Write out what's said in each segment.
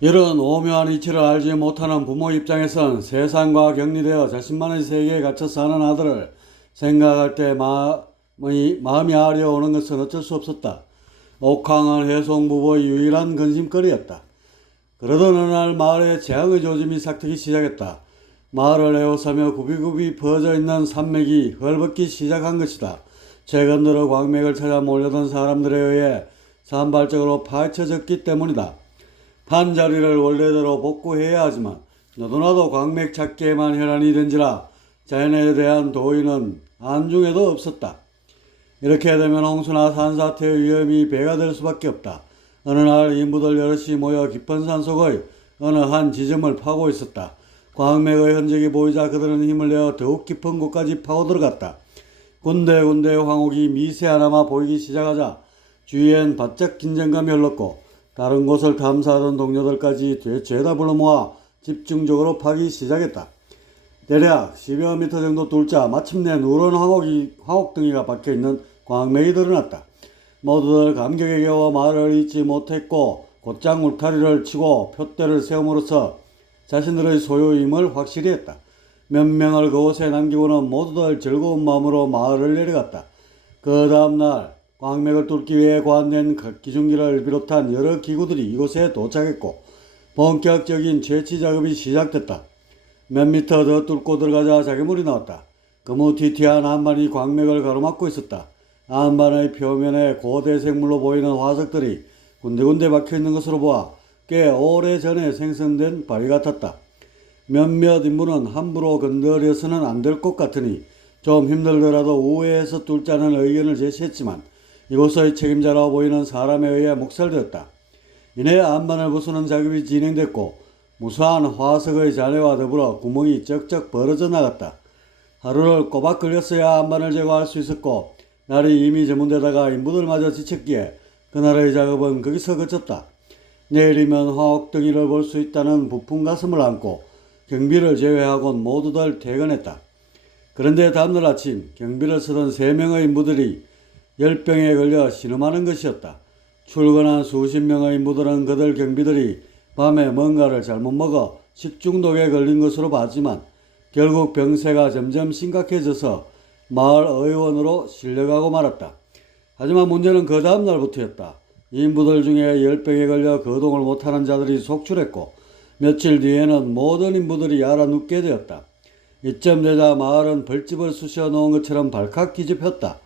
이런 오묘한 이치를 알지 못하는 부모 입장에선 세상과 격리되어 자신만의 세계에 갇혀 사는 아들을 생각할 때 마음이 아려오는 것은 어쩔 수 없었다. 옥황은 해송 부부의 유일한 근심거리였다. 그러던 어느 날 마을에 재앙의 조짐이 싹트기 시작했다. 마을을 에워싸며 굽이굽이 퍼져있는 산맥이 헐벗기 시작한 것이다. 최근 들어 광맥을 찾아 몰려든 사람들에 의해 산발적으로 파헤쳐졌기 때문이다. 판자리를 원래대로 복구해야 하지만 너도나도 광맥 찾기에만 혈안이 된지라 자연에 대한 도의는 안중에도 없었다. 이렇게 되면 홍수나 산사태의 위험이 배가 될 수밖에 없다. 어느 날 인부들 여럿이 모여 깊은 산속의 어느 한 지점을 파고 있었다. 광맥의 흔적이 보이자 그들은 힘을 내어 더욱 깊은 곳까지 파고 들어갔다. 군데군데 황옥이 미세하나마 보이기 시작하자 주위엔 바짝 긴장감이 흘렀고 다른 곳을 탐사하던 동료들까지 죄다 불러 모아 집중적으로 파기 시작했다. 대략 10여 미터 정도 뚫자 마침내 누런 황옥등이가 박혀있는 광맥이 드러났다. 모두들 감격에 겨워 말을 잇지 못했고 곧장 울타리를 치고 푯대를 세움으로써 자신들의 소유임을 확실히 했다. 몇 명을 그곳에 남기고는 모두들 즐거운 마음으로 마을을 내려갔다. 그 다음날 광맥을 뚫기 위해 고안된 기중기를 비롯한 여러 기구들이 이곳에 도착했고 본격적인 채취 작업이 시작됐다. 몇 미터 더 뚫고 들어가자 자기물이 나왔다. 거무튀튀한 안반이 광맥을 가로막고 있었다. 안반의 표면에 고대생물로 보이는 화석들이 군데군데 박혀있는 것으로 보아 꽤 오래전에 생성된 바위 같았다. 몇몇 인물은 함부로 건드려서는 안 될 것 같으니 좀 힘들더라도 우회해서 뚫자는 의견을 제시했지만 이곳의 책임자라고 보이는 사람에 의해 묵살되었다. 이내 안반을 부수는 작업이 진행됐고 무수한 화석의 잔해와 더불어 구멍이 쩍쩍 벌어져 나갔다. 하루를 꼬박 걸렸어야 안반을 제거할 수 있었고 날이 이미 저문데다가 인부들마저 지쳤기에 그날의 작업은 거기서 그쳤다. 내일이면 화옥등이를 볼 수 있다는 부푼 가슴을 안고 경비를 제외하곤 모두들 퇴근했다. 그런데 다음날 아침 경비를 서던 3명의 인부들이 열병에 걸려 신음하는 것이었다. 출근한 수십 명의 인부들은 그들 경비들이 밤에 뭔가를 잘못 먹어 식중독에 걸린 것으로 봤지만 결국 병세가 점점 심각해져서 마을 의원으로 실려가고 말았다. 하지만 문제는 그 다음 날부터였다. 인부들 중에 열병에 걸려 거동을 못하는 자들이 속출했고 며칠 뒤에는 모든 인부들이 알아눕게 되었다. 이쯤 되자 마을은 벌집을 쑤셔 놓은 것처럼 발칵 뒤집혔다.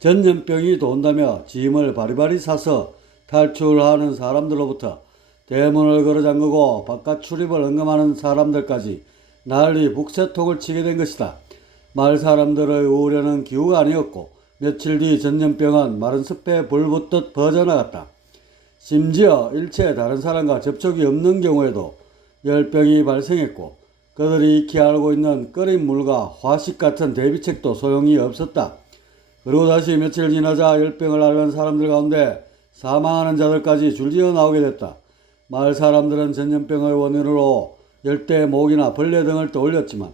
전염병이 돈다며 짐을 바리바리 사서 탈출하는 사람들로부터 대문을 걸어 잠그고 바깥 출입을 언금하는 사람들까지 난리 북새통을 치게 된 것이다. 마을 사람들의 우려는 기우가 아니었고 며칠 뒤 전염병은 마른 숲에 불붙듯 퍼져나갔다. 심지어 일체 다른 사람과 접촉이 없는 경우에도 열병이 발생했고 그들이 익히 알고 있는 끓인 물과 화식 같은 대비책도 소용이 없었다. 그리고 다시 며칠 지나자 열병을 앓은 사람들 가운데 사망하는 자들까지 줄지어 나오게 됐다. 마을 사람들은 전염병의 원인으로 열대 모기나 벌레 등을 떠올렸지만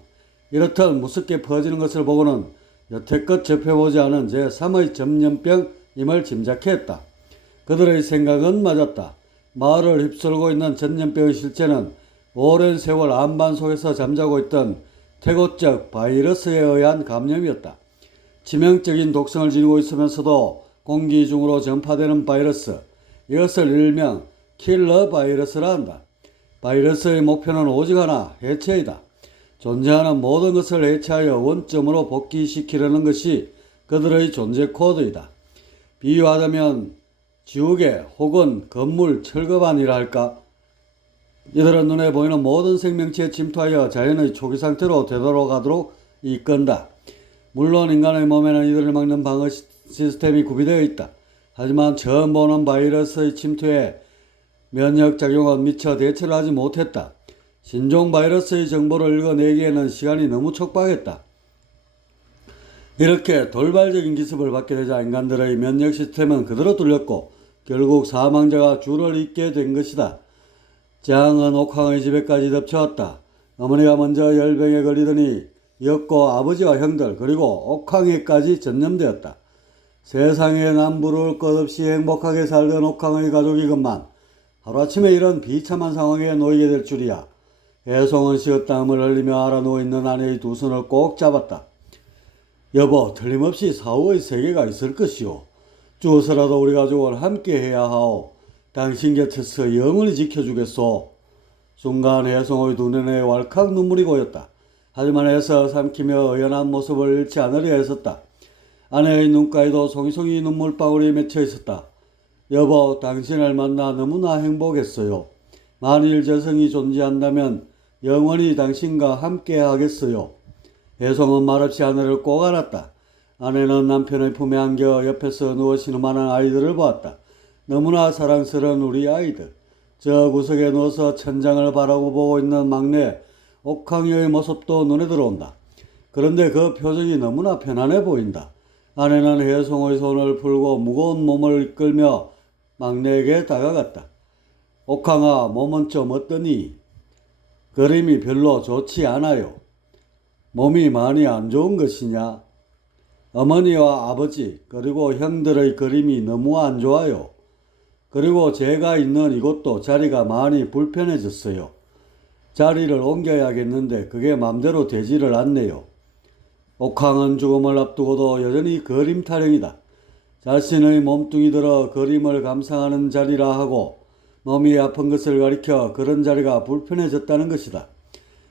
이렇듯 무섭게 퍼지는 것을 보고는 여태껏 접해보지 않은 제3의 전염병임을 짐작했다. 그들의 생각은 맞았다. 마을을 휩쓸고 있는 전염병의 실체는 오랜 세월 안반 속에서 잠자고 있던 태고적 바이러스에 의한 감염이었다. 치명적인 독성을 지니고 있으면서도 공기 중으로 전파되는 바이러스, 이것을 일명 킬러 바이러스라 한다. 바이러스의 목표는 오직 하나, 해체이다. 존재하는 모든 것을 해체하여 원점으로 복귀시키려는 것이 그들의 존재 코드이다. 비유하자면 지우개 혹은 건물 철거반이라 할까? 이들은 눈에 보이는 모든 생명체에 침투하여 자연의 초기 상태로 되돌아가도록 이끈다. 물론 인간의 몸에는 이들을 막는 방어 시스템이 구비되어 있다. 하지만 처음 보는 바이러스의 침투에 면역작용은 미처 대처를 하지 못했다. 신종 바이러스의 정보를 읽어내기에는 시간이 너무 촉박했다. 이렇게 돌발적인 기습을 받게 되자 인간들의 면역 시스템은 그대로 뚫렸고 결국 사망자가 줄을 잇게 된 것이다. 재앙은 옥황의 집에까지 덮쳐왔다. 어머니가 먼저 열병에 걸리더니 이었고 아버지와 형들 그리고 옥황에까지 전염되었다. 세상에 남부를 것 없이 행복하게 살던 옥황의 가족이건만 하루아침에 이런 비참한 상황에 놓이게 될 줄이야. 혜성은 식은땀을 흘리며 알아누워있는 아내의 두 손을 꼭 잡았다. 여보, 틀림없이 사후의 세계가 있을 것이오. 죽어서라도 우리 가족을 함께 해야 하오. 당신 곁에서 영원히 지켜주겠소. 순간 혜성의 두 눈에 왈칵 눈물이 고였다. 하지만 애써 삼키며 의연한 모습을 잃지 않으려 했었다. 아내의 눈가에도 송이송이 눈물방울이 맺혀 있었다. 여보, 당신을 만나 너무나 행복했어요. 만일 저승이 존재한다면 영원히 당신과 함께 하겠어요. 혜성은 말없이 아내를 꼭 안았다. 아내는 남편의 품에 안겨 옆에서 누워 신음하는 아이들을 보았다. 너무나 사랑스러운 우리 아이들. 저 구석에 누워서 천장을 바라보고 있는 막내 옥황이의 모습도 눈에 들어온다. 그런데 그 표정이 너무나 편안해 보인다. 아내는 혜성의 손을 풀고 무거운 몸을 이끌며 막내에게 다가갔다. 옥황아, 몸은 좀 어떠니? 그림이 별로 좋지 않아요. 몸이 많이 안 좋은 것이냐? 어머니와 아버지 그리고 형들의 그림이 너무 안 좋아요. 그리고 제가 있는 이곳도 자리가 많이 불편해졌어요. 자리를 옮겨야겠는데 그게 맘대로 되지를 않네요. 옥황은 죽음을 앞두고도 여전히 그림 타령이다. 자신의 몸뚱이 들어 그림을 감상하는 자리라 하고 몸이 아픈 것을 가리켜 그런 자리가 불편해졌다는 것이다.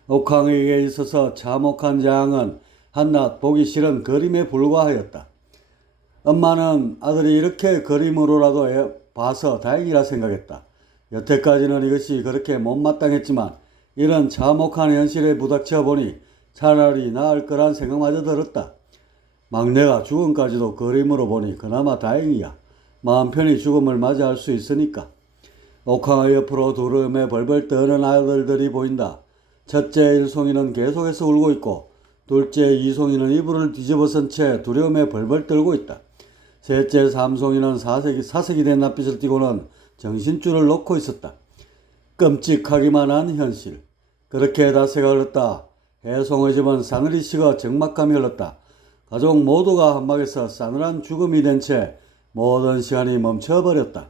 옥황에게 있어서 참혹한 재앙은 한낱 보기 싫은 그림에 불과하였다. 엄마는 아들이 이렇게 그림으로라도 봐서 다행이라 생각했다. 여태까지는 이것이 그렇게 못마땅했지만 이런 참혹한 현실에 부닥쳐 보니 차라리 나을 거란 생각마저 들었다. 막내가 죽음까지도 그림으로 보니 그나마 다행이야. 마음 편히 죽음을 맞이할 수 있으니까. 옥황의 옆으로 두름에 벌벌 떠는 아들들이 보인다. 첫째 일송이는 계속해서 울고 있고 둘째 이송이는 이불을 뒤집어선 채 두려움에 벌벌 떨고 있다. 셋째 삼송이는 사색이 된 낯빛을 띠고는 정신줄을 놓고 있었다. 끔찍하기만 한 현실. 그렇게 닷새가 흘렀다. 혜성의 집은 사늘이 식어 적막감이 흘렀다. 가족 모두가 한막에서 싸늘한 죽음이 된 채 모든 시간이 멈춰버렸다.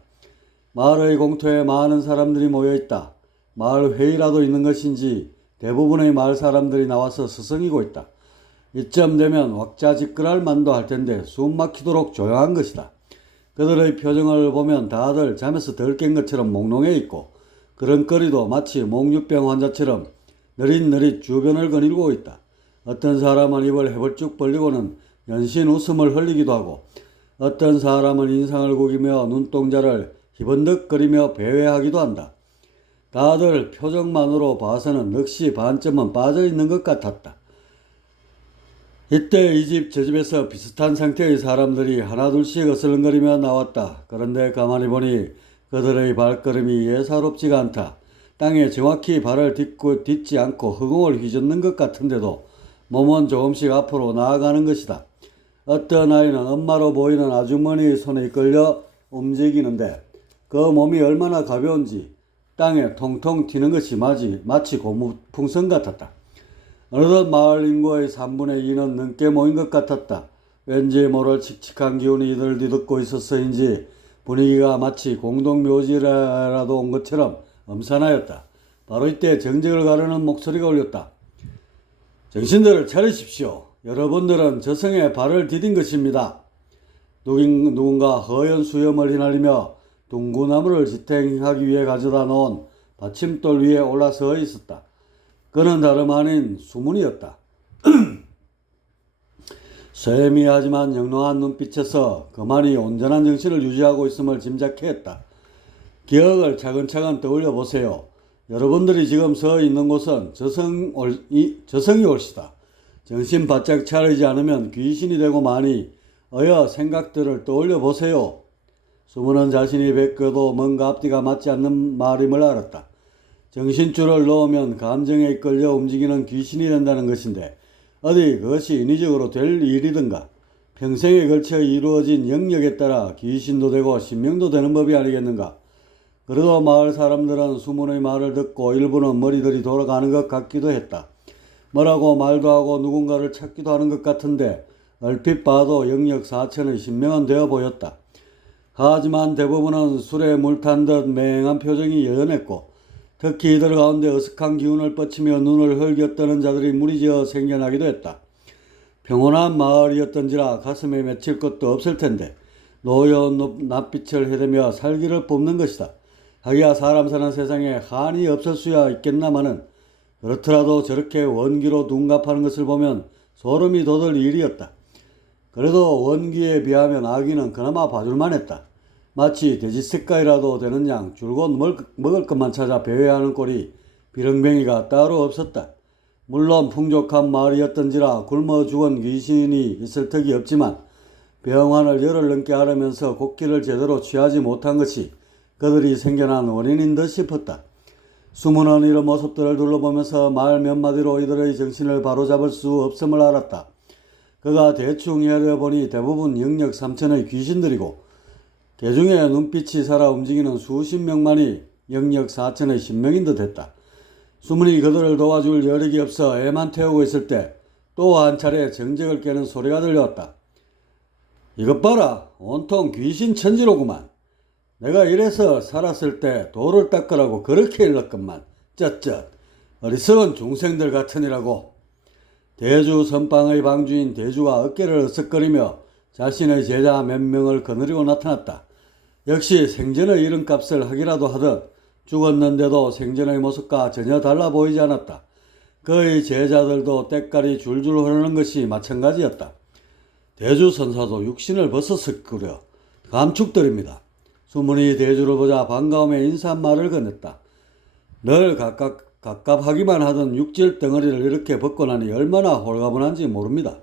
마을의 공터에 많은 사람들이 모여있다. 마을 회의라도 있는 것인지 대부분의 마을 사람들이 나와서 스성이고 있다. 이쯤 되면 왁자지껄할 만도 할 텐데 숨 막히도록 조용한 것이다. 그들의 표정을 보면 다들 잠에서 덜 깬 것처럼 몽롱해 있고 그런거리도 마치 몽유병 환자처럼 느릿느릿 주변을 거닐고 있다. 어떤 사람은 입을 해벌쭉 벌리고는 연신 웃음을 흘리기도 하고 어떤 사람은 인상을 구기며 눈동자를 희번득거리며 배회하기도 한다. 다들 표정만으로 봐서는 넋이 반쯤은 빠져있는 것 같았다. 이때 이 집 저 집에서 비슷한 상태의 사람들이 하나둘씩 어슬렁거리며 나왔다. 그런데 가만히 보니 그들의 발걸음이 예사롭지가 않다. 땅에 정확히 발을 딛지 않고 허공을 휘젓는 것 같은데도 몸은 조금씩 앞으로 나아가는 것이다. 어떤 아이는 엄마로 보이는 아주머니의 손에 이끌려 움직이는데 그 몸이 얼마나 가벼운지 땅에 통통 튀는 것이 마치 고무풍선 같았다. 어느덧 마을 인구의 3분의 2는 넘게 모인 것 같았다. 왠지 모를 칙칙한 기운이 이들을 뒤덮고 있어서인지 분위기가 마치 공동묘지라도 온 것처럼 엄산하였다. 바로 이때 정적을 가르는 목소리가 울렸다. 정신들을 차리십시오. 여러분들은 저승에 발을 디딘 것입니다. 누군가 허연 수염을 휘날리며 둥구나무를 지탱하기 위해 가져다 놓은 받침돌 위에 올라서 있었다. 그는 다름 아닌 수문이었다. 쇠미하지만 영롱한 눈빛에서 그만이 온전한 정신을 유지하고 있음을 짐작해 했다. 기억을 차근차근 떠올려 보세요. 여러분들이 지금 서 있는 곳은 저승이 올시다. 정신 바짝 차리지 않으면 귀신이 되고 마니 어여 생각들을 떠올려 보세요. 수문은 자신이 뱉어도 뭔가 앞뒤가 맞지 않는 말임을 알았다. 정신줄을 놓으면 감정에 이끌려 움직이는 귀신이 된다는 것인데 어디 그것이 인위적으로 될 일이든가 평생에 걸쳐 이루어진 영역에 따라 귀신도 되고 신명도 되는 법이 아니겠는가. 그래도 마을 사람들은 수문의 말을 듣고 일부는 머리들이 돌아가는 것 같기도 했다. 뭐라고 말도 하고 누군가를 찾기도 하는 것 같은데 얼핏 봐도 영역 4천의 신명은 되어 보였다. 하지만 대부분은 술에 물 탄 듯 맹한 표정이 여연했고 특히 이들 가운데 어색한 기운을 뻗치며 눈을 흘겨떠는 자들이 무리지어 생겨나기도 했다. 평온한 마을이었던지라 가슴에 맺힐 것도 없을 텐데 노여운 낯빛을 헤대며 살기를 뽐는 것이다. 하기야 사람 사는 세상에 한이 없을 수야 있겠나마는 그렇더라도 저렇게 원기로 둔갑하는 것을 보면 소름이 돋을 일이었다. 그래도 원기에 비하면 아기는 그나마 봐줄만 했다. 마치 돼지 색깔이라도 되는 양 줄곧 먹을 것만 찾아 배회하는 꼴이 비렁뱅이가 따로 없었다. 물론 풍족한 마을이었던지라 굶어 죽은 귀신이 있을 턱이 없지만 병환을 열흘 넘게 앓으면서 곡기를 제대로 취하지 못한 것이 그들이 생겨난 원인인 듯 싶었다. 수문은 이런 모습들을 둘러보면서 말 몇 마디로 이들의 정신을 바로잡을 수 없음을 알았다. 그가 대충 헤아려보니 대부분 영역 3천의 귀신들이고 개중에 눈빛이 살아 움직이는 수십 명만이 영역 4천의 신명인 듯 했다. 수문이 그들을 도와줄 여력이 없어 애만 태우고 있을 때 또 한 차례 정적을 깨는 소리가 들려왔다. 이것 봐라. 온통 귀신 천지로구만. 내가 이래서 살았을 때 돌을 닦으라고 그렇게 일렀건만. 쩌쩌. 어리석은 중생들 같으니라고. 대주 선방의 방주인 대주가 어깨를 으쓱거리며 자신의 제자 몇 명을 거느리고 나타났다. 역시 생전의 이름값을 하기라도 하듯 죽었는데도 생전의 모습과 전혀 달라 보이지 않았다. 그의 제자들도 때깔이 줄줄 흐르는 것이 마찬가지였다. 대주 선사도 육신을 벗었을꾸려 감축드립니다. 수문이 대주를 보자 반가움에 인사말을 건넸다. 늘 갑갑하기만 하던 육질 덩어리를 이렇게 벗고 나니 얼마나 홀가분한지 모릅니다.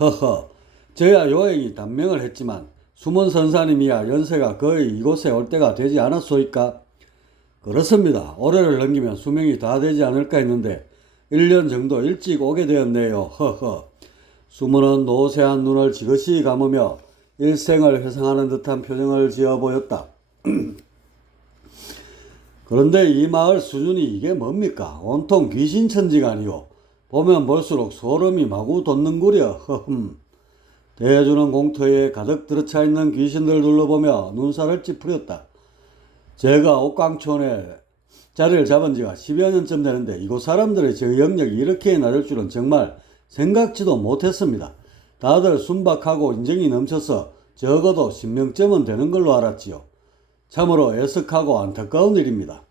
허허, 저야 요행이 단명을 했지만 수문 선사님이야 연세가 거의 이곳에 올 때가 되지 않았소이까? 그렇습니다. 올해를 넘기면 수명이 다 되지 않을까 했는데 1년 정도 일찍 오게 되었네요. 허허. 수문은 노쇠한 눈을 지그시 감으며 일생을 회상하는 듯한 표정을 지어 보였다. 그런데 이 마을 수준이 이게 뭡니까? 온통 귀신천지가 아니오. 보면 볼수록 소름이 마구 돋는구려. 허흠. 대주는 공터에 가득 들어차 있는 귀신들 둘러보며 눈살을 찌푸렸다. 제가 옥강촌에 자리를 잡은 지가 10여 년쯤 되는데 이곳 사람들의 저 영역이 이렇게 낮을 줄은 정말 생각지도 못했습니다. 다들 순박하고 인정이 넘쳐서 적어도 신명점은 되는 걸로 알았지요. 참으로 애석하고 안타까운 일입니다.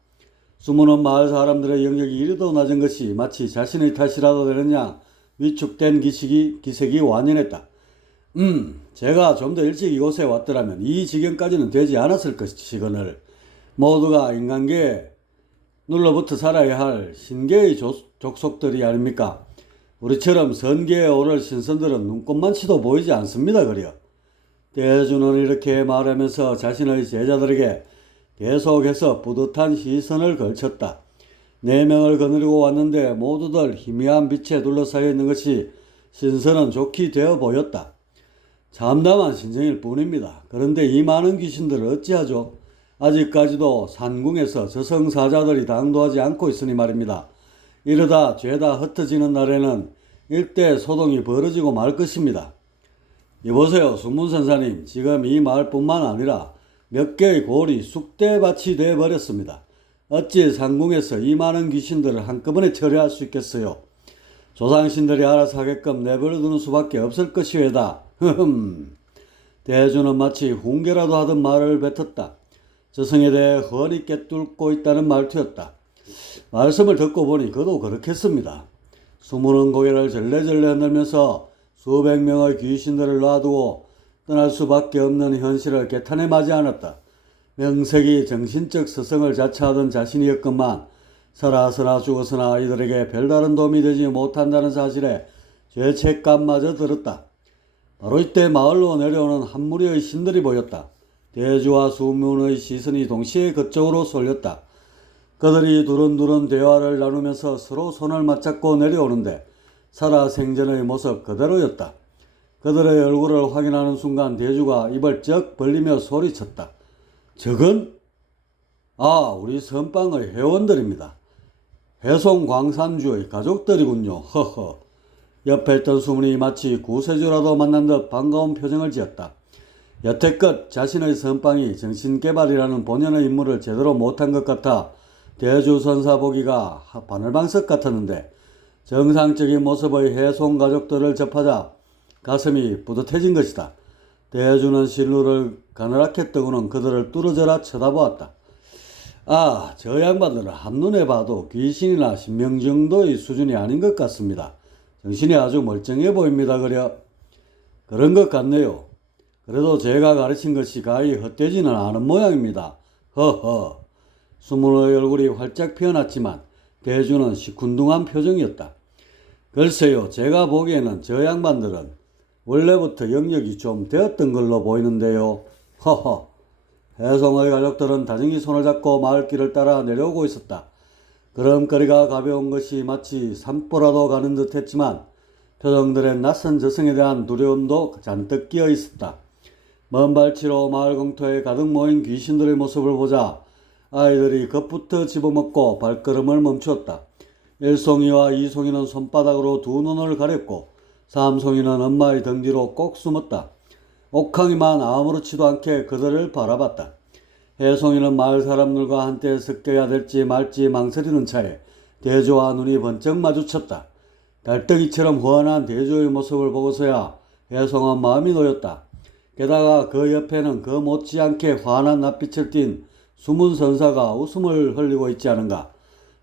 수문은 마을 사람들의 영역이 이리도 낮은 것이 마치 자신의 탓이라도 되는 양 위축된 기색이 완연했다. 제가 좀 더 일찍 이곳에 왔더라면 이 지경까지는 되지 않았을 것이거늘 모두가 인간계에 눌러붙어 살아야 할 신계의 족속들이 아닙니까? 우리처럼 선계에 오를 신선들은 눈꼽만치도 보이지 않습니다. 그려. 대주는 이렇게 말하면서 자신의 제자들에게 계속해서 뿌듯한 시선을 걸쳤다. 4명을 거느리고 왔는데 모두들 희미한 빛에 둘러싸여 있는 것이 신선은 좋게 되어 보였다. 참담한 신성일 뿐입니다. 그런데 이 많은 귀신들을 어찌하죠? 아직까지도 산궁에서 저승사자들이 당도하지 않고 있으니 말입니다. 이러다 죄다 흩어지는 날에는 일대 소동이 벌어지고 말 것입니다. 여보세요, 수문선사님. 지금 이 마을뿐만 아니라 몇 개의 골이 쑥대밭이 되어버렸습니다. 어찌 상궁에서 이 많은 귀신들을 한꺼번에 처리할 수 있겠어요? 조상신들이 알아서 하게끔 내버려두는 수밖에 없을 것이외다. 대주는 마치 훈계라도 하던 말을 뱉었다. 저승에 대해 훤히 꿰뚫고 있다는 말투였다. 말씀을 듣고 보니 그도 그렇겠습니다. 수문은 고개를 절레절레 흔들면서 수백 명의 귀신들을 놔두고 떠날 수밖에 없는 현실을 개탄해 맞이 않았다. 명색이 정신적 스승을 자처하던 자신이었건만 살아서나 죽어서나 이들에게 별다른 도움이 되지 못한다는 사실에 죄책감마저 들었다. 바로 이때 마을로 내려오는 한 무리의 신들이 보였다. 대주와 수문의 시선이 동시에 그쪽으로 쏠렸다. 그들이 두런두런 대화를 나누면서 서로 손을 맞잡고 내려오는데 살아생전의 모습 그대로였다. 그들의 얼굴을 확인하는 순간 대주가 입을 쩍 벌리며 소리쳤다. 저건? 우리 선방의 회원들입니다. 해송광산주의 가족들이군요. 허허. 옆에 있던 수문이 마치 구세주라도 만난 듯 반가운 표정을 지었다. 여태껏 자신의 선빵이 정신개발이라는 본연의 임무를 제대로 못한 것 같아 대주선사 보기가 바늘방석 같았는데 정상적인 모습의 해송 가족들을 접하자 가슴이 뿌듯해진 것이다. 대주는 실루를 가늘하게 뜨고는 그들을 뚫어져라 쳐다보았다. 아, 저 양반들은 한눈에 봐도 귀신이나 신명 정도의 수준이 아닌 것 같습니다. 정신이 아주 멀쩡해 보입니다. 그런 것 같네요. 그래도 제가 가르친 것이 가히 헛되지는 않은 모양입니다. 허허. 수문의 얼굴이 활짝 피어났지만 대주는 시큰둥한 표정이었다. 글쎄요, 제가 보기에는 저 양반들은 원래부터 영역이 좀 되었던 걸로 보이는데요. 허허. 해송의 가족들은 다정히 손을 잡고 마을길을 따라 내려오고 있었다. 걸음걸이가 가벼운 것이 마치 산보라도 가는 듯 했지만 표정들엔 낯선 저승에 대한 두려움도 잔뜩 끼어 있었다. 먼 발치로 마을 공터에 가득 모인 귀신들의 모습을 보자 아이들이 겁부터 집어먹고 발걸음을 멈추었다. 1송이와 2송이는 손바닥으로 두 눈을 가렸고 3송이는 엄마의 등 뒤로 꼭 숨었다. 옥황이만 아무렇지도 않게 그들을 바라봤다. 혜송이는 마을 사람들과 한때 섞여야 될지 말지 망설이는 차에 대조와 눈이 번쩍 마주쳤다. 달덩이처럼 후원한 대조의 모습을 보고서야 혜송은 마음이 놓였다. 게다가 그 옆에는 그 못지않게 환한 낯빛을 띤 숨은 선사가 웃음을 흘리고 있지 않은가.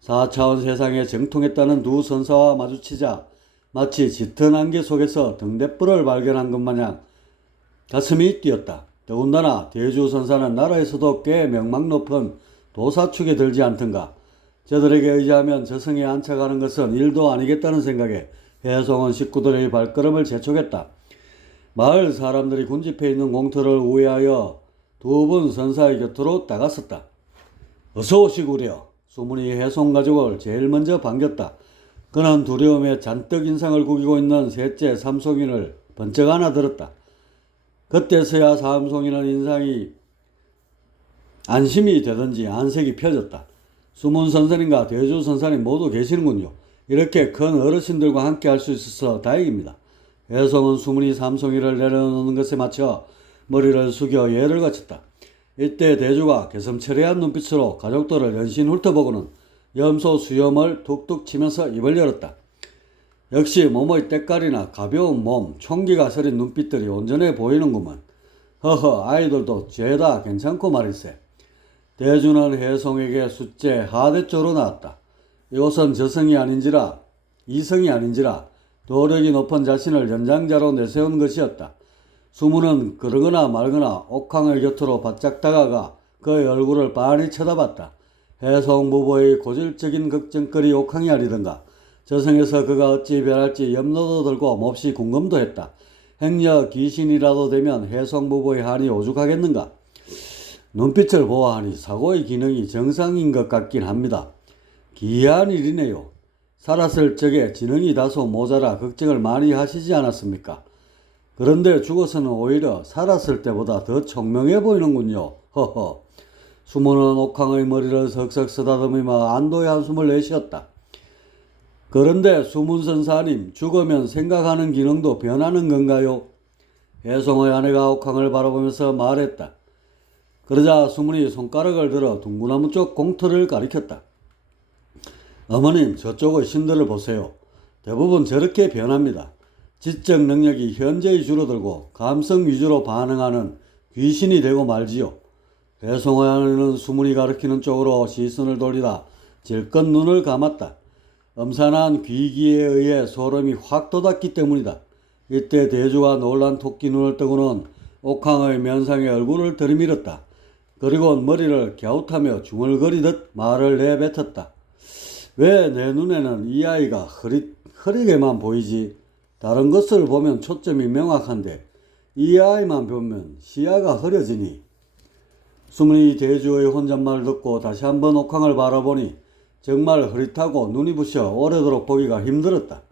4차원 세상에 정통했다는 두 선사와 마주치자 마치 짙은 안개 속에서 등대불을 발견한 것 마냥 가슴이 뛰었다. 더군다나 대주선사는 나라에서도 꽤 명망 높은 도사축에 들지 않던가. 저들에게 의지하면 저승에 안착하는 것은 일도 아니겠다는 생각에 혜송은 식구들의 발걸음을 재촉했다. 마을 사람들이 군집해 있는 공터를 우회하여 두 분 선사의 곁으로 다가섰다. 어서 오시구려. 수문이 혜송 가족을 제일 먼저 반겼다. 그는 두려움에 잔뜩 인상을 구기고 있는 셋째 삼송이를 번쩍 안아들었다. 그때서야 삼송이는 인상이 안심이 되든지 안색이 펴졌다. 수문 선생님과 대주 선생님 모두 계시는군요. 이렇게 큰 어르신들과 함께 할 수 있어서 다행입니다. 혜송은 수문이 삼송이를 내려놓는 것에 맞춰 머리를 숙여 예를 갖췄다. 이때 대주가 개슴처리한 눈빛으로 가족들을 연신 훑어보고는 염소 수염을 툭툭 치면서 입을 열었다. 역시 몸의 때깔이나 가벼운 몸, 총기가 서린 눈빛들이 온전해 보이는구먼. 허허, 아이들도 죄다 괜찮고 말일세. 대주는 혜송에게 숫제 하대조로 나왔다. 이것은 저성이 아닌지라 이성이 아닌지라 도력이 높은 자신을 연장자로 내세운 것이었다. 수문은 그러거나 말거나 옥황의 곁으로 바짝 다가가 그의 얼굴을 빤히 쳐다봤다. 혜송 부부의 고질적인 걱정거리 옥황이 아니던가. 저승에서 그가 어찌 변할지 염려도 들고 몹시 궁금도 했다. 행여 귀신이라도 되면 혜송 부부의 한이 오죽하겠는가. 눈빛을 보아하니 사고의 기능이 정상인 것 같긴 합니다. 기이한 일이네요. 살았을 적에 지능이 다소 모자라 걱정을 많이 하시지 않았습니까? 그런데 죽어서는 오히려 살았을 때보다 더 총명해 보이는군요. 허허. 수문은 옥황의 머리를 석석 쓰다듬으며 안도의 한숨을 내쉬었다. 그런데 수문선사님, 죽으면 생각하는 기능도 변하는 건가요? 혜송의 아내가 옥황을 바라보면서 말했다. 그러자 수문이 손가락을 들어 둥구나무 쪽 공터를 가리켰다. 어머님, 저쪽의 신들을 보세요. 대부분 저렇게 변합니다. 지적 능력이 현저히 줄어들고 감성 위주로 반응하는 귀신이 되고 말지요. 혜송의 아내는 수문이 가리키는 쪽으로 시선을 돌리다 질끈 눈을 감았다. 엄산한 귀기에 의해 소름이 확 돋았기 때문이다. 이때 대주가 놀란 토끼 눈을 뜨고는 옥황의 면상에 얼굴을 들이밀었다. 그리고 머리를 갸웃하며 중얼거리듯 말을 내뱉었다. 왜 내 눈에는 이 아이가 흐리게만 보이지? 다른 것을 보면 초점이 명확한데 이 아이만 보면 시야가 흐려지니. 수문이 대주의 혼잣말을 듣고 다시 한번 옥황을 바라보니 정말 흐릿하고 눈이 부셔 오래도록 보기가 힘들었다.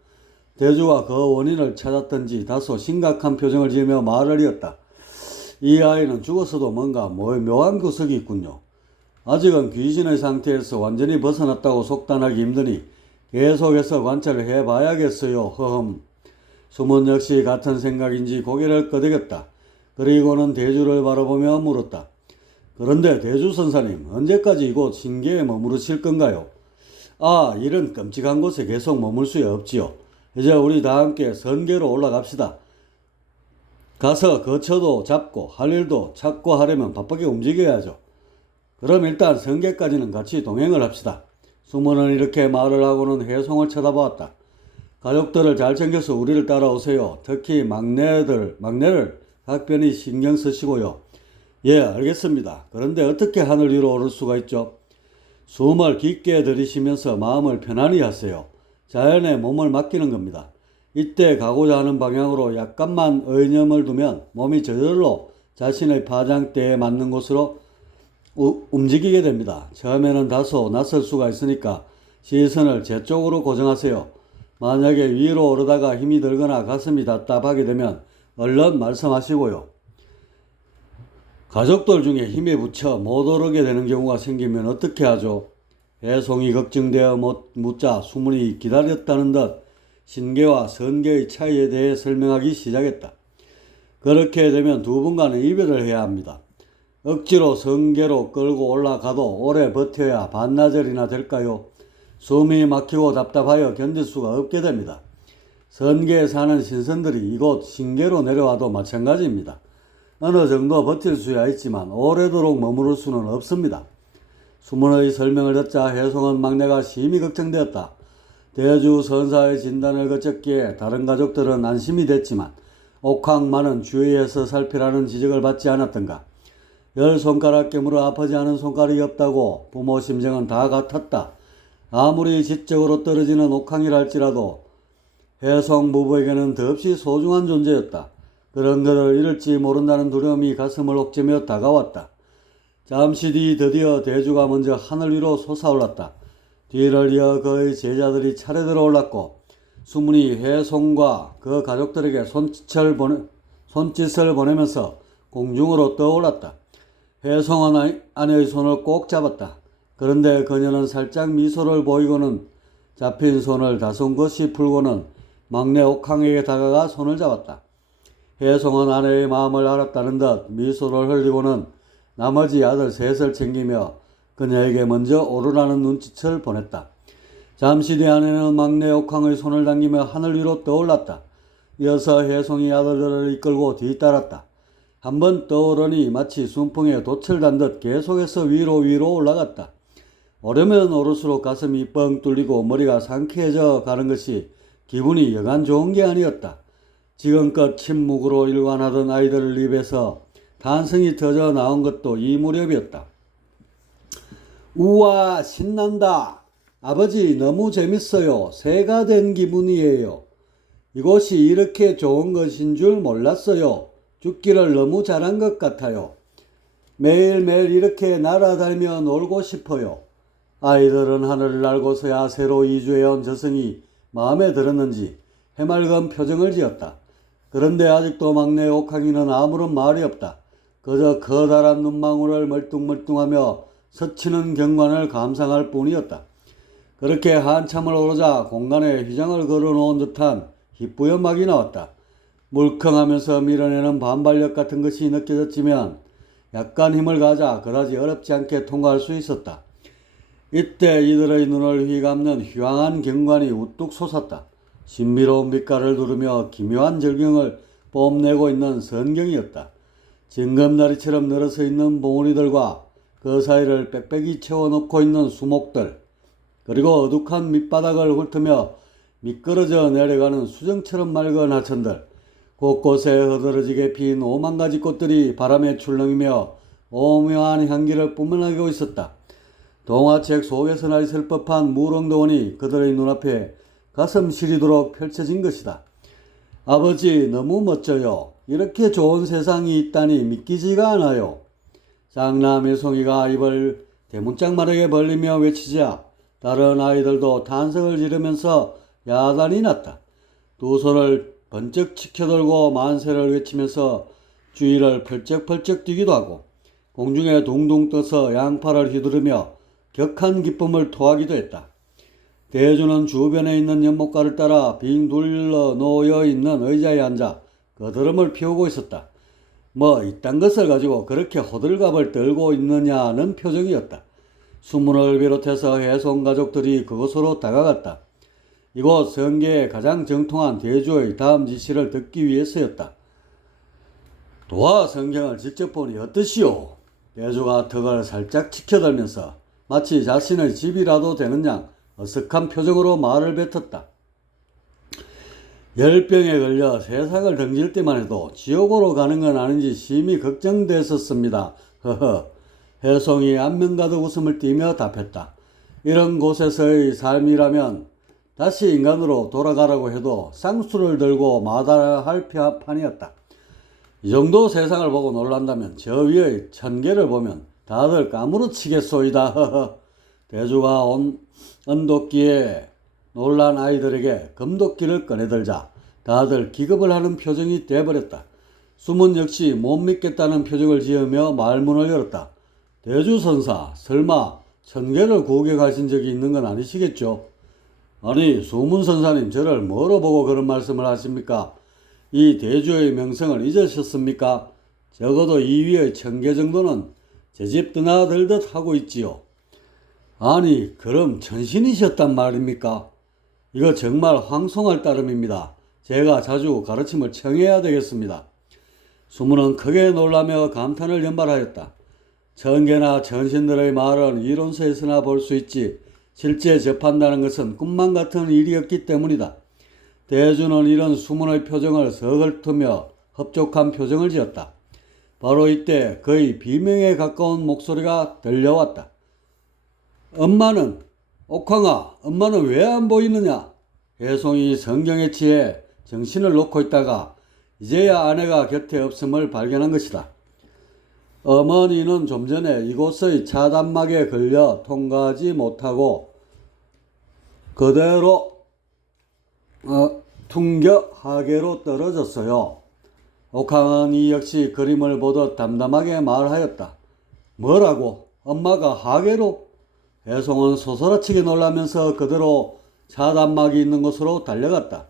대주가 그 원인을 찾았던지 다소 심각한 표정을 지으며 말을 이었다. 이 아이는 죽었어도 뭔가 묘한 구석이 있군요. 아직은 귀신의 상태에서 완전히 벗어났다고 속단하기 힘드니 계속해서 관찰을 해봐야겠어요. 허흠. 수문 역시 같은 생각인지 고개를 끄덕였다. 그리고는 대주를 바라보며 물었다. 그런데 대주 선사님, 언제까지 이곳 신계에 머무르실 건가요? 아, 이런 끔찍한 곳에 계속 머물 수 없지요. 이제 우리 다 함께 선계로 올라갑시다. 가서 거처도 잡고 할 일도 찾고 하려면 바쁘게 움직여야죠. 그럼 일단 성계까지는 같이 동행을 합시다. 수모는 이렇게 말을 하고는 혜송을 쳐다보았다. 가족들을 잘 챙겨서 우리를 따라오세요. 특히 막내를 각별히 신경 쓰시고요. 예, 알겠습니다. 그런데 어떻게 하늘 위로 오를 수가 있죠? 숨을 깊게 들이쉬면서 마음을 편안히 하세요. 자연에 몸을 맡기는 겁니다. 이때 가고자 하는 방향으로 약간만 의념을 두면 몸이 저절로 자신의 파장대에 맞는 곳으로 움직이게 됩니다. 처음에는 다소 낯설 수가 있으니까 시선을 제 쪽으로 고정하세요. 만약에 위로 오르다가 힘이 들거나 가슴이 답답하게 되면 얼른 말씀하시고요. 가족들 중에 힘에 부쳐 못 오르게 되는 경우가 생기면 어떻게 하죠? 혜송이 걱정되어 묻자 수문이 기다렸다는 듯 신계와 선계의 차이에 대해 설명하기 시작했다. 그렇게 되면 두 분과는 이별을 해야 합니다. 억지로 성계로 끌고 올라가도 오래 버텨야 반나절이나 될까요? 숨이 막히고 답답하여 견딜 수가 없게 됩니다. 선계에 사는 신선들이 이곳 신계로 내려와도 마찬가지입니다. 어느 정도 버틸 수야 있지만 오래도록 머무를 수는 없습니다. 수문의 설명을 듣자 혜송은 막내가 심히 걱정되었다. 대주 선사의 진단을 거쳤기에 다른 가족들은 안심이 됐지만 옥황만은 주의해서 살피라는 지적을 받지 않았던가. 10손가락 깨물어 아프지 않은 손가락이 없다고 부모 심정은 다 같았다. 아무리 지적으로 떨어지는 옥황이랄지라도 혜송 부부에게는 더없이 소중한 존재였다. 그런 그를 잃을지 모른다는 두려움이 가슴을 옥죄며 다가왔다. 잠시 뒤 드디어 대주가 먼저 하늘 위로 솟아올랐다. 뒤를 이어 그의 제자들이 차례대로 올랐고 수문이 혜송과 그 가족들에게 손짓을 보내면서 공중으로 떠올랐다. 혜송은 아내의 손을 꼭 잡았다. 그런데 그녀는 살짝 미소를 보이고는 잡힌 손을 다솜것이 풀고는 막내 옥황에게 다가가 손을 잡았다. 혜송은 아내의 마음을 알았다는 듯 미소를 흘리고는 나머지 아들 셋을 챙기며 그녀에게 먼저 오르라는 눈짓을 보냈다. 잠시 뒤 아내는 막내 옥황의 손을 당기며 하늘 위로 떠올랐다. 이어서 혜송이 아들들을 이끌고 뒤따랐다. 한번 떠오르니 마치 순풍에 돛을 단 듯 계속해서 위로 올라갔다. 오르면 오를수록 가슴이 뻥 뚫리고 머리가 상쾌해져 가는 것이 기분이 여간 좋은 게 아니었다. 지금껏 침묵으로 일관하던 아이들 입에서 탄성이 터져 나온 것도 이 무렵이었다. 우와, 신난다. 아버지 너무 재밌어요. 새가 된 기분이에요. 이곳이 이렇게 좋은 것인 줄 몰랐어요. 죽기를 너무 잘한 것 같아요. 매일매일 이렇게 날아다니며 놀고 싶어요. 아이들은 하늘을 날고서야 새로 이주해온 저승이 마음에 들었는지 해맑은 표정을 지었다. 그런데 아직도 막내 옥황이는 아무런 말이 없다. 그저 커다란 눈망울을 멀뚱멀뚱하며 스치는 경관을 감상할 뿐이었다. 그렇게 한참을 오르자 공간에 휘장을 걸어놓은 듯한 희뿌연막이 나왔다. 물컹하면서 밀어내는 반발력 같은 것이 느껴졌지만 약간 힘을 가자 그다지 어렵지 않게 통과할 수 있었다. 이때 이들의 눈을 휘감는 휘황한 경관이 우뚝 솟았다. 신비로운 빛깔을 두르며 기묘한 절경을 뽐내고 있는 선경이었다. 징검다리처럼 늘어서 있는 봉우리들과 그 사이를 빽빽이 채워놓고 있는 수목들, 그리고 어둑한 밑바닥을 훑으며 미끄러져 내려가는 수정처럼 맑은 하천들, 곳곳에 흐드러지게 핀 5만가지 꽃들이 바람에 출렁이며 오묘한 향기를 뿜어내고 있었다. 동화책 속에서나 있을 법한 무릉도원이 그들의 눈앞에 가슴 시리도록 펼쳐진 것이다. 아버지 너무 멋져요. 이렇게 좋은 세상이 있다니 믿기지가 않아요. 장남 혜송이가 입을 대문짝만하게 벌리며 외치자 다른 아이들도 탄성을 지르면서 야단이 났다. 두 손을 번쩍 치켜들고 만세를 외치면서 주위를 펄쩍펄쩍 뛰기도 하고 공중에 둥둥 떠서 양팔을 휘두르며 격한 기쁨을 토하기도 했다. 대주는 주변에 있는 연못가를 따라 빙 둘러 놓여 있는 의자에 앉아 거드름을 피우고 있었다. 뭐 이딴 것을 가지고 그렇게 호들갑을 떨고 있느냐는 표정이었다. 수문을 비롯해서 해송 가족들이 그곳으로 다가갔다. 이곳 성계의 가장 정통한 대주의 다음 지시를 듣기 위해서였다. 도화 성경을 직접 보니 어떠시오? 대주가 턱을 살짝 치켜들면서 마치 자신의 집이라도 되는 양 어색한 표정으로 말을 뱉었다. 열병에 걸려 세상을 등질 때만 해도 지옥으로 가는 건 아닌지 심히 걱정됐었습니다. 허허. 해송이 안면 가득 웃음을 띠며 답했다. 이런 곳에서의 삶이라면 다시 인간으로 돌아가라고 해도 쌍수를 들고 마다할 판이었다. 이 정도 세상을 보고 놀란다면 저 위의 천계를 보면 다들 까무러치겠소이다. 허허. 대주가 언도끼에 놀란 아이들에게 금도끼를 꺼내들자 다들 기겁을 하는 표정이 돼버렸다. 수문 역시 못 믿겠다는 표정을 지으며 말문을 열었다. 대주선사, 설마 천계를 구경하신 적이 있는 건 아니시겠죠? 아니, 수문선사님 저를 뭐로 보고 그런 말씀을 하십니까? 이 대주의 명성을 잊으셨습니까? 적어도 이 위의 천계 정도는 제 집 드나들듯 하고 있지요. 아니, 그럼 천신이셨단 말입니까? 이거 정말 황송할 따름입니다. 제가 자주 가르침을 청해야 되겠습니다. 수문은 크게 놀라며 감탄을 연발하였다. 천계나 천신들의 말은 이론서에서나 볼 수 있지 실제 접한다는 것은 꿈만 같은 일이었기 때문이다. 대주는 이런 수문의 표정을 서글투며 흡족한 표정을 지었다. 바로 이때 거의 비명에 가까운 목소리가 들려왔다. 엄마는, 옥황아, 엄마는 왜 안 보이느냐? 해송이 성경에 취해 정신을 놓고 있다가 이제야 아내가 곁에 없음을 발견한 것이다. 어머니는 좀 전에 이곳의 차단막에 걸려 통과하지 못하고 그대로 퉁겨 하계로 떨어졌어요. 옥황은 이 역시 그림을 보듯 담담하게 말하였다. 뭐라고? 엄마가 하계로? 해송은 소스라치게 놀라면서 그대로 차단막이 있는 곳으로 달려갔다.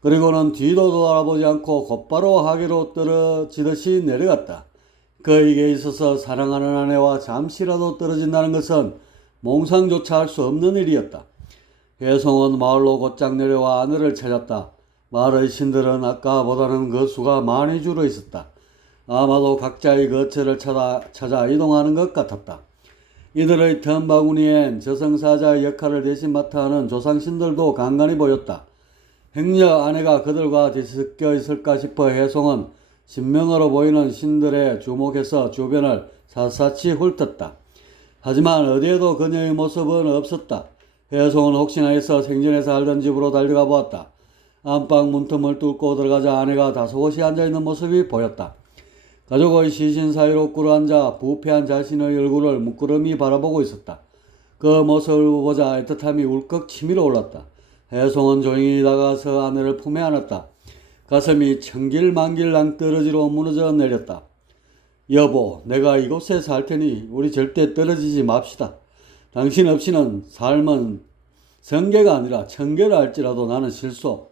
그리고는 뒤도 돌아보지 않고 곧바로 하계로 떨어지듯이 내려갔다. 그에게 있어서 사랑하는 아내와 잠시라도 떨어진다는 것은 몽상조차 할 수 없는 일이었다. 해송은 마을로 곧장 내려와 아내를 찾았다. 마을의 신들은 아까보다는 그 수가 많이 줄어 있었다. 아마도 각자의 거처를 찾아 이동하는 것 같았다. 이들의 틈바구니엔 저승사자의 역할을 대신 맡아 하는 조상신들도 간간히 보였다. 행여 아내가 그들과 뒤섞여 있을까 싶어 해송은 신명으로 보이는 신들에 주목해서 주변을 샅샅이 훑었다. 하지만 어디에도 그녀의 모습은 없었다. 해송은 혹시나 해서 생전에 살던 집으로 달려가 보았다. 안방 문틈을 뚫고 들어가자 아내가 다소곳이 앉아있는 모습이 보였다. 가족의 시신 사이로 꿇어앉아 부패한 자신의 얼굴을 물끄러미 바라보고 있었다. 그 모습을 보자 애틋함이 울컥 치밀어 올랐다. 해송은 조용히 다가가서 아내를 품에 안았다. 가슴이 천길만길 낭떠러지로 무너져 내렸다. 여보, 내가 이곳에 살 테니 우리 절대 떨어지지 맙시다. 당신 없이는 삶은 성계가 아니라 천계라 할지라도 나는 실소.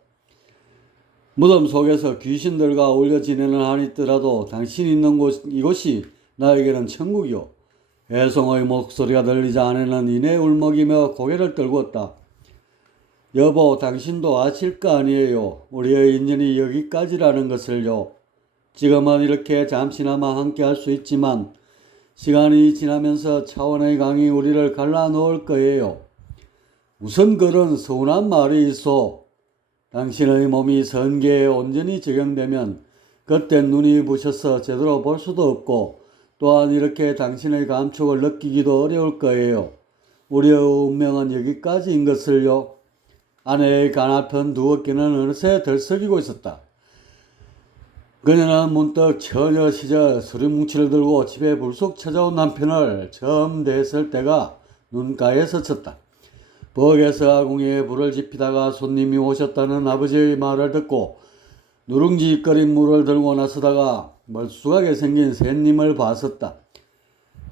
무덤 속에서 귀신들과 어울려 지내는 한이 있더라도 당신 있는 이곳이 나에게는 천국이요. 해송의 목소리가 들리자 아내는 이내 울먹이며 고개를 떨구었다. 여보, 당신도 아실 거 아니에요. 우리의 인연이 여기까지라는 것을요. 지금은 이렇게 잠시나마 함께 할 수 있지만 시간이 지나면서 차원의 강이 우리를 갈라놓을 거예요. 무슨 그런 서운한 말이 있어. 당신의 몸이 성계에 온전히 적용되면 그땐 눈이 부셔서 제대로 볼 수도 없고 또한 이렇게 당신의 감촉을 느끼기도 어려울 거예요. 우리의 운명은 여기까지인 것을요. 아내의 가나픈 두 어깨는 어느새 들썩이고 있었다. 그녀는 문득 처녀 시절 수리뭉치를 들고 집에 불쑥 찾아온 남편을 처음 뵀을 때가 눈가에 스쳤다. 부엌에서 아궁이에 불을 지피다가 손님이 오셨다는 아버지의 말을 듣고 누룽지 끓인 물을 들고 나서다가 멀쑥하게 생긴 새님을 봤었다.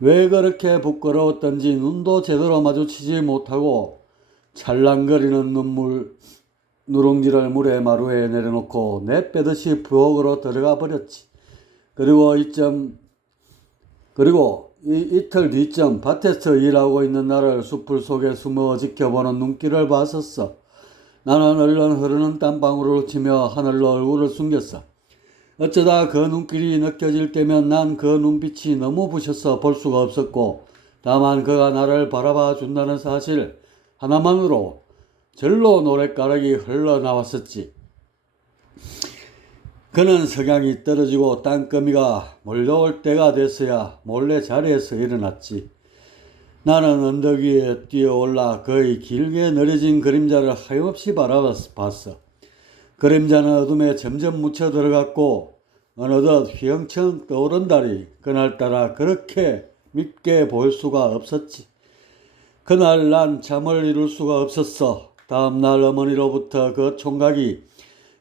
왜 그렇게 부끄러웠던지 눈도 제대로 마주치지 못하고 찰랑거리는 누룽지를 물에 마루에 내려놓고 내빼듯이 부엌으로 들어가 버렸지. 그리고 이틀 뒤쯤 밭에서 일하고 있는 나를 숲을 속에 숨어 지켜보는 눈길을 봤었어. 나는 얼른 흐르는 땀방울을 치며 하늘로 얼굴을 숨겼어. 어쩌다 그 눈길이 느껴질 때면 난 그 눈빛이 너무 부셔서 볼 수가 없었고, 다만 그가 나를 바라봐 준다는 사실 하나만으로 절로 노랫가락이 흘러나왔었지. 그는 석양이 떨어지고 땅거미가 몰려올 때가 됐어야 몰래 자리에서 일어났지. 나는 언덕 위에 뛰어올라 그의 길게 느려진 그림자를 하염없이 바라봤어. 그림자는 어둠에 점점 묻혀 들어갔고 어느덧 휘영청 떠오른 달이 그날따라 그렇게 밉게 보일 수가 없었지. 그날 난 잠을 이룰 수가 없었어. 다음날 어머니로부터 그 총각이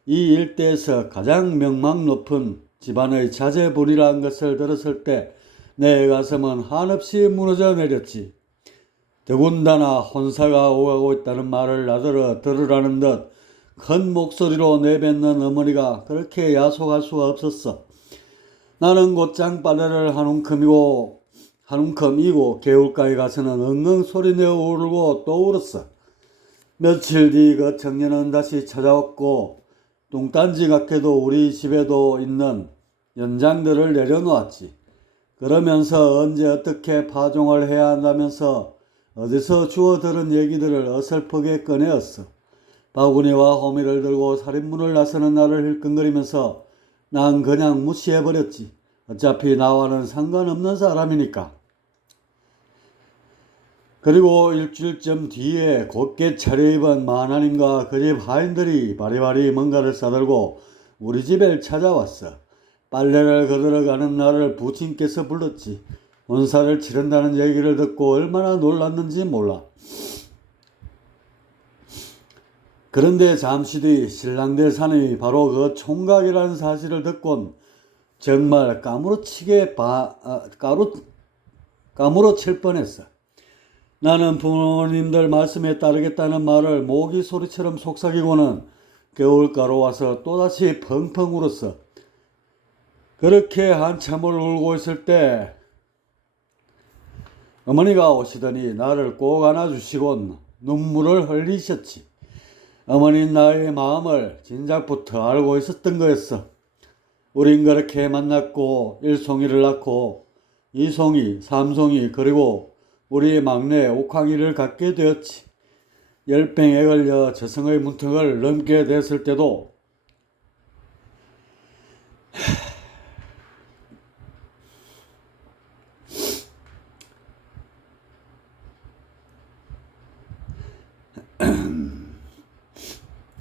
이 일대에서 가장 명망 높은 집안의 자제분이라는 것을 들었을 때 내 가슴은 한없이 무너져 내렸지. 더군다나 혼사가 오가고 있다는 말을 나더러 들으라는 듯 큰 목소리로 내뱉는 어머니가 그렇게 야속할 수가 없었어. 나는 곧장 빨래를 한 움큼 이고 개울가에 가서는 엉엉 소리내어 울고 또 울었어. 며칠 뒤 그 청년은 다시 찾아왔고 뚱딴지 같게도 우리 집에도 있는 연장들을 내려놓았지. 그러면서 언제 어떻게 파종을 해야 한다면서 어디서 주워 들은 얘기들을 어설프게 꺼내었어. 바구니와 호미를 들고 살인문을 나서는 나를 힐끔거리면서 난 그냥 무시해버렸지. 어차피 나와는 상관없는 사람이니까. 그리고 일주일쯤 뒤에 곧게 차려입은 마나님과 그 집 하인들이 바리바리 뭔가를 싸들고 우리 집에 찾아왔어. 빨래를 거들어 가는 나를 부친께서 불렀지. 혼사를 치른다는 얘기를 듣고 얼마나 놀랐는지 몰라. 그런데 잠시 뒤 신랑대 사람이 바로 그 총각이라는 사실을 듣곤 정말 까무러칠 뻔했어. 나는 부모님들 말씀에 따르겠다는 말을 모기 소리처럼 속삭이고는 겨울가로 와서 또다시 펑펑 울었어. 그렇게 한참을 울고 있을 때 어머니가 오시더니 나를 꼭 안아주시곤 눈물을 흘리셨지. 어머니는 나의 마음을 진작부터 알고 있었던 거였어. 우린 그렇게 만났고 1송이를 낳고 2송이, 3송이 그리고 우리 막내 옥황이를 갖게 되었지. 열병에 걸려 저승의 문턱을 넘게 됐을 때도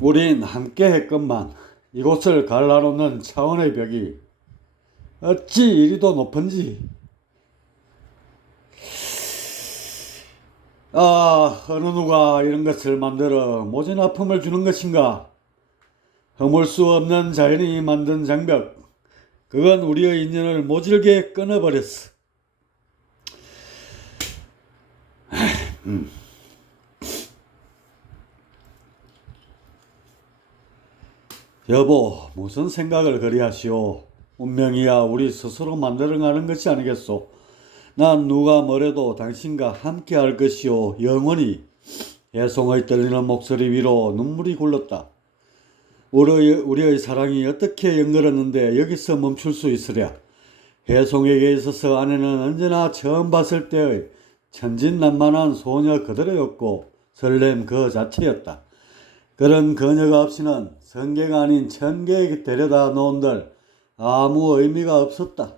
우린 함께 했건만 이곳을 갈라놓는 차원의 벽이 어찌 이리도 높은지. 어느 누가 이런 것을 만들어 모진 아픔을 주는 것인가? 허물 수 없는 자연이 만든 장벽, 그건 우리의 인연을 모질게 끊어버렸어. 여보, 무슨 생각을 그리 하시오? 운명이야 우리 스스로 만들어가는 것이 아니겠소? 난 누가 뭐래도 당신과 함께 할 것이오, 영원히. 혜송의 떨리는 목소리 위로 눈물이 굴렀다. 우리의 사랑이 어떻게 연결했는데 여기서 멈출 수 있으랴. 혜송에게 있어서 아내는 언제나 처음 봤을 때의 천진난만한 소녀 그대로였고 설렘 그 자체였다. 그런 그녀가 없이는 성계가 아닌 천계에 데려다 놓은들 아무 의미가 없었다.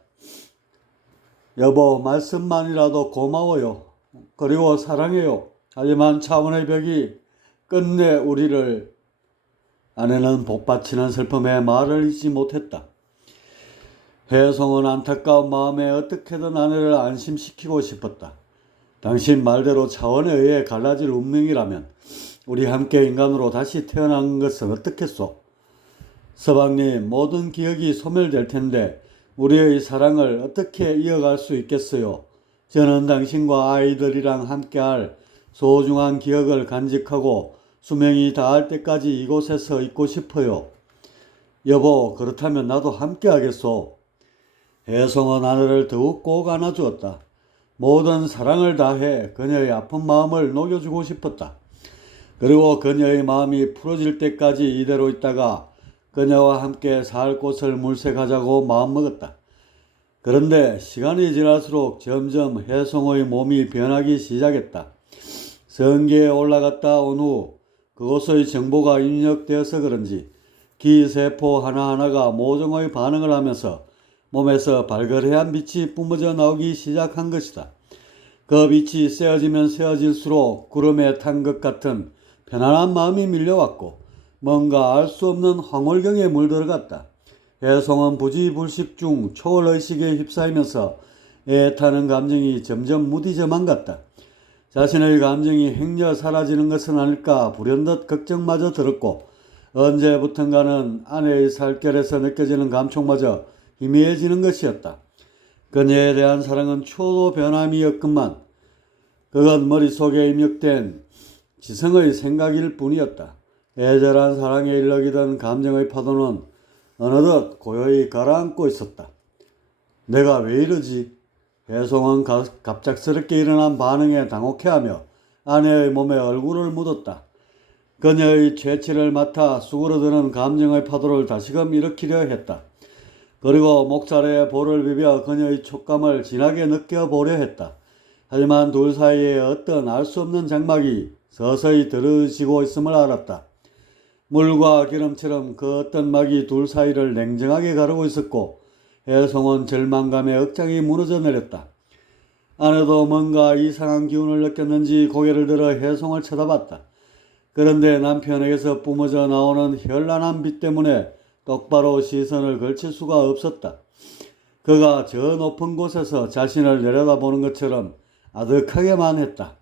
여보, 말씀만이라도 고마워요. 그리고 사랑해요. 하지만 차원의 벽이 끝내 우리를. 아내는 복받치는 슬픔에 말을 잇지 못했다. 혜송은 안타까운 마음에 어떻게든 아내를 안심시키고 싶었다. 당신 말대로 차원에 의해 갈라질 운명이라면 우리 함께 인간으로 다시 태어난 것은 어떻겠소? 서방님, 모든 기억이 소멸될 텐데 우리의 사랑을 어떻게 이어갈 수 있겠어요? 저는 당신과 아이들이랑 함께할 소중한 기억을 간직하고 수명이 다할 때까지 이곳에서 있고 싶어요. 여보, 그렇다면 나도 함께 하겠소. 혜성은 아내를 더욱 꼭 안아주었다. 모든 사랑을 다해 그녀의 아픈 마음을 녹여주고 싶었다. 그리고 그녀의 마음이 풀어질 때까지 이대로 있다가 그녀와 함께 살 곳을 물색하자고 마음먹었다. 그런데 시간이 지날수록 점점 혜성의 몸이 변하기 시작했다. 성계에 올라갔다 온 후 그곳의 정보가 입력되어서 그런지 기세포 하나하나가 모종의 반응을 하면서 몸에서 발그레한 빛이 뿜어져 나오기 시작한 것이다. 그 빛이 세어지면 세어질수록 구름에 탄 것 같은 편안한 마음이 밀려왔고 뭔가 알 수 없는 황홀경에 물들어갔다. 혜성은 부지불식 중 초월의식에 휩싸이면서 애타는 감정이 점점 무디져만 갔다. 자신의 감정이 행여 사라지는 것은 아닐까 불현듯 걱정마저 들었고 언제부턴가는 아내의 살결에서 느껴지는 감촉마저 희미해지는 것이었다. 그녀에 대한 사랑은 추호도 변함이 없건만 그건 머릿속에 입력된 지성의 생각일 뿐이었다. 애절한 사랑에 일렁이던 감정의 파도는 어느덧 고요히 가라앉고 있었다. 내가 왜 이러지? 혜성은 갑작스럽게 일어난 반응에 당혹해하며 아내의 몸에 얼굴을 묻었다. 그녀의 채취를 맡아 수그러드는 감정의 파도를 다시금 일으키려 했다. 그리고 목살에 볼을 비벼 그녀의 촉감을 진하게 느껴보려 했다. 하지만 둘 사이에 어떤 알 수 없는 장막이 서서히 들어지고 있음을 알았다. 물과 기름처럼 그 어떤 막이 둘 사이를 냉정하게 가르고 있었고 혜성은 절망감에 억장이 무너져 내렸다. 아내도 뭔가 이상한 기운을 느꼈는지 고개를 들어 혜성을 쳐다봤다. 그런데 남편에게서 뿜어져 나오는 현란한 빛 때문에 똑바로 시선을 걸칠 수가 없었다. 그가 저 높은 곳에서 자신을 내려다보는 것처럼 아득하게만 했다.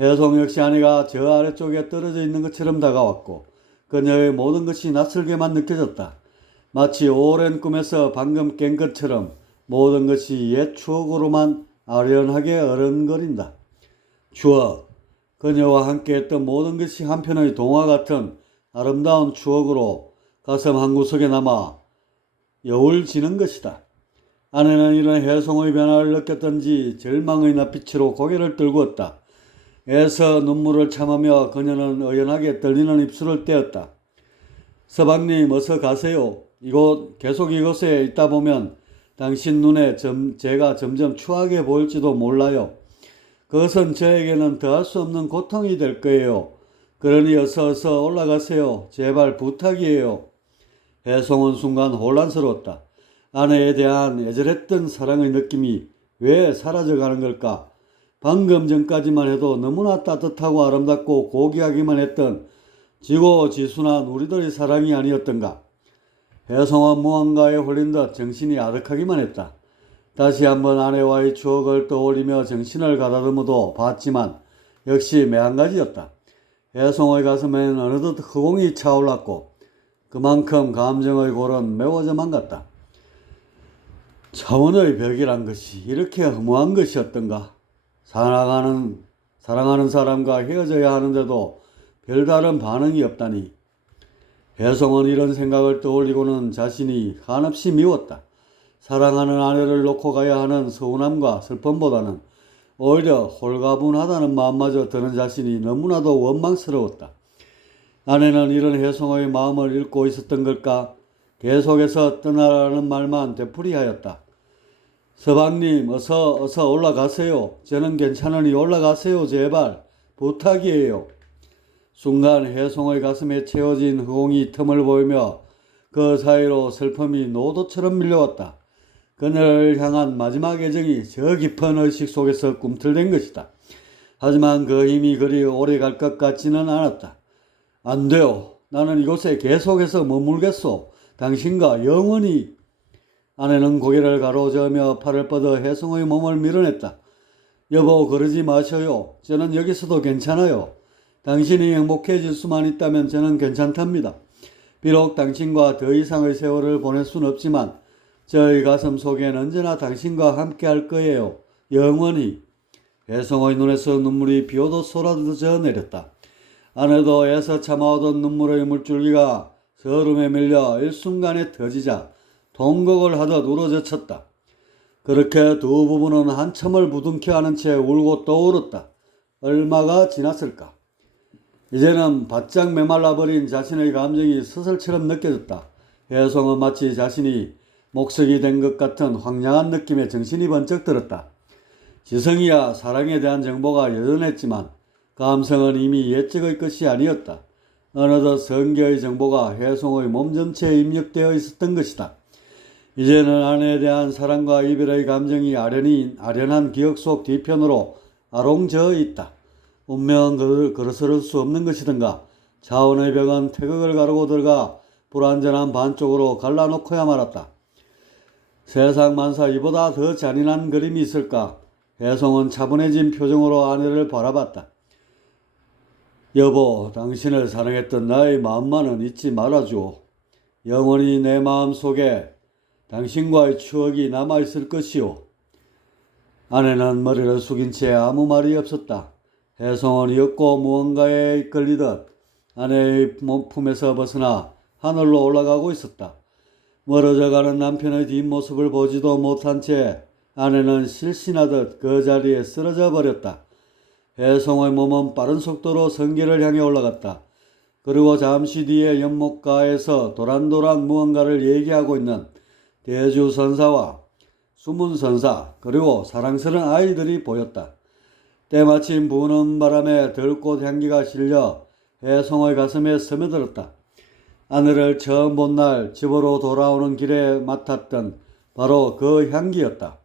혜성 역시 아내가 저 아래쪽에 떨어져 있는 것처럼 다가왔고 그녀의 모든 것이 낯설게만 느껴졌다. 마치 오랜 꿈에서 방금 깬 것처럼 모든 것이 옛 추억으로만 아련하게 어른거린다. 추억. 그녀와 함께했던 모든 것이 한편의 동화 같은 아름다운 추억으로 가슴 한구석에 남아 여울지는 것이다. 아내는 이런 혜성의 변화를 느꼈던지 절망의 낯빛으로 고개를 들구었다. 애써 눈물을 참으며 그녀는 의연하게 떨리는 입술을 떼었다. 서방님 어서 가세요. 계속 이곳에 있다 보면 당신 눈에 제가 점점 추하게 보일지도 몰라요. 그것은 저에게는 더할 수 없는 고통이 될 거예요. 그러니 어서 올라가세요. 제발 부탁이에요. 혜성은 순간 혼란스러웠다. 아내에 대한 애절했던 사랑의 느낌이 왜 사라져가는 걸까? 방금 전까지만 해도 너무나 따뜻하고 아름답고 고귀하기만 했던 지고지순한 우리들의 사랑이 아니었던가? 혜성은 무언가에 홀린 듯 정신이 아득하기만 했다. 다시 한번 아내와의 추억을 떠올리며 정신을 가다듬어도 봤지만 역시 매한가지였다. 혜성의 가슴에는 어느덧 허공이 차올랐고 그만큼 감정의 골은 메워져만 갔다. 차원의 벽이란 것이 이렇게 허무한 것이었던가? 사랑하는 사람과 헤어져야 하는데도 별다른 반응이 없다니. 혜성은 이런 생각을 떠올리고는 자신이 한없이 미웠다. 사랑하는 아내를 놓고 가야 하는 서운함과 슬픔보다는 오히려 홀가분하다는 마음마저 드는 자신이 너무나도 원망스러웠다. 아내는 이런 혜성의 마음을 읽고 있었던 걸까? 계속해서 떠나라는 말만 되풀이하였다. 서방님 어서 올라가세요. 저는 괜찮으니 올라가세요. 제발 부탁이에요. 순간 혜성의 가슴에 채워진 허공이 틈을 보이며 그 사이로 슬픔이 노도처럼 밀려왔다. 그녀를 향한 마지막 애정이 저 깊은 의식 속에서 꿈틀댄 것이다. 하지만 그 힘이 그리 오래 갈 것 같지는 않았다. 안 돼요. 나는 이곳에 계속해서 머물겠소. 당신과 영원히. 아내는 고개를 가로저으며 팔을 뻗어 혜성의 몸을 밀어냈다. 여보 그러지 마셔요. 저는 여기서도 괜찮아요. 당신이 행복해질 수만 있다면 저는 괜찮답니다. 비록 당신과 더 이상의 세월을 보낼 수는 없지만 저의 가슴 속엔 언제나 당신과 함께 할 거예요. 영원히. 혜성의 눈에서 눈물이 비오듯 쏟아져 내렸다. 아내도 애써 참아오던 눈물의 물줄기가 서름에 밀려 일순간에 터지자 통곡을 하듯 울어젖혔다. 그렇게 두 부부는 한참을 부둥켜 안은 채 울고 또 울었다. 얼마가 지났을까? 이제는 바짝 메말라버린 자신의 감정이 스슬처럼 느껴졌다. 혜성은 마치 자신이 목석이 된 것 같은 황량한 느낌에 정신이 번쩍 들었다. 지성이야 사랑에 대한 정보가 여전했지만 감성은 이미 예측의 것이 아니었다. 어느덧 성계의 정보가 혜성의 몸 전체에 입력되어 있었던 것이다. 이제는 아내에 대한 사랑과 이별의 감정이 아련한 기억 속 뒤편으로 아롱져 있다. 운명은 그를 거스를 수 없는 것이든가. 차원의 벽은 태극을 가르고 들어가 불완전한 반쪽으로 갈라놓고야 말았다. 세상 만사 이보다 더 잔인한 그림이 있을까? 혜성은 차분해진 표정으로 아내를 바라봤다. 여보, 당신을 사랑했던 나의 마음만은 잊지 말아주오. 영원히 내 마음 속에 당신과의 추억이 남아있을 것이오. 아내는 머리를 숙인 채 아무 말이 없었다. 혜성은 이윽고 무언가에 이끌리듯 아내의 품에서 벗어나 하늘로 올라가고 있었다. 멀어져가는 남편의 뒷모습을 보지도 못한 채 아내는 실신하듯 그 자리에 쓰러져 버렸다. 혜성의 몸은 빠른 속도로 성계를 향해 올라갔다. 그리고 잠시 뒤에 연못가에서 도란도란 무언가를 얘기하고 있는 대주선사와 수문선사 그리고 사랑스러운 아이들이 보였다. 때마침 부는 바람에 들꽃 향기가 실려 혜성의 가슴에 스며들었다. 아내를 처음 본 날 집으로 돌아오는 길에 맡았던 바로 그 향기였다.